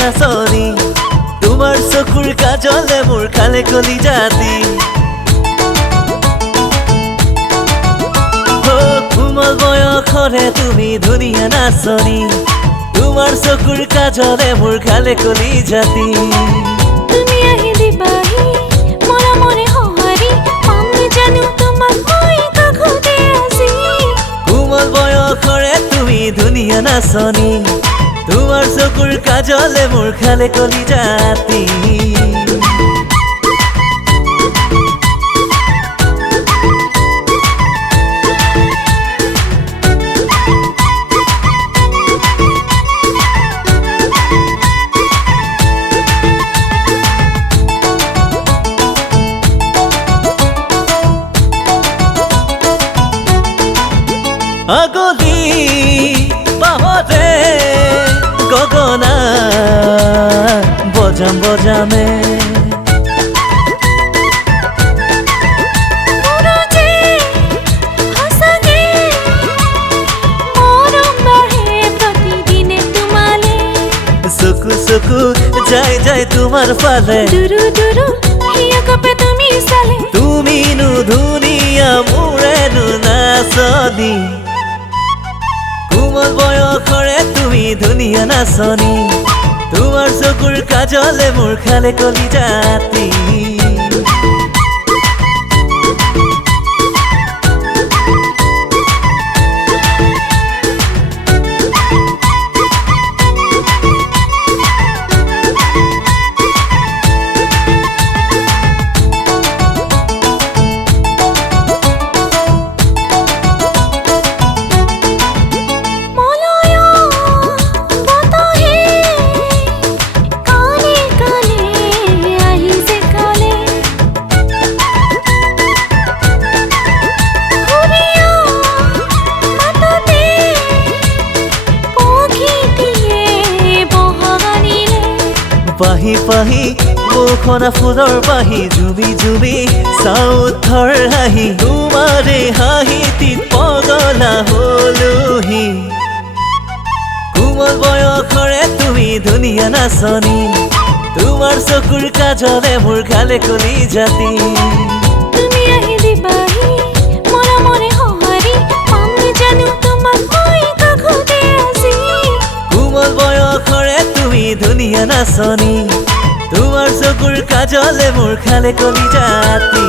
নাচনি তোমাৰ চকুৰ কাজলে মোৰ খালে কলিজাতি কোমল বয়সৰে তুমি ধুনীয়া নাচনি তোমাৰ চকুৰ কাজলে মোৰ খালে কলিজাতি তুমি আহি দিবাহি মৰমৰে সঁহাৰি পাম জানো তোমাক মই কাষতে আজি কোমল বয়সৰে তুমি ধুনীয়া নাচনি তোমাৰ চকুৰ কাজলে মোৰ খালে কলিজাতি আগলি বাহতে গগনা বজামে চকু চকু যাই তোমাৰ ফালে দুৰু দুৰু হিয়া কপে তুমি চালে তুমিনো ধুনীয়া মোৰেনো নাচনি কোমল বয়সৰে তুমি ধুনীয়া নাচনি তোমাৰ চকুৰ কাজলে মোৰ খালে কলিজাতি পাহি পাহি মুখনা ফুলৰ পাহি জুবি জুবি চাউথৰ হাঁহি তোমাৰে হাঁহিটিত পগলা হলোহি কোমল বয়সৰে তুমি ধুনীয়া নাচনি তোমাৰ চকুৰ কাজলে মোৰ খালে কলিজাতি তুমি আহি দিবাহি মৰমৰে সঁহাৰি পাম জানো তোমাক মই কাষতে আজি কোমল বয়সৰে তুমি ধুনীয়া নাচনি তোমাৰ চকুৰ কাজলে মোৰ খালে কলিজাতি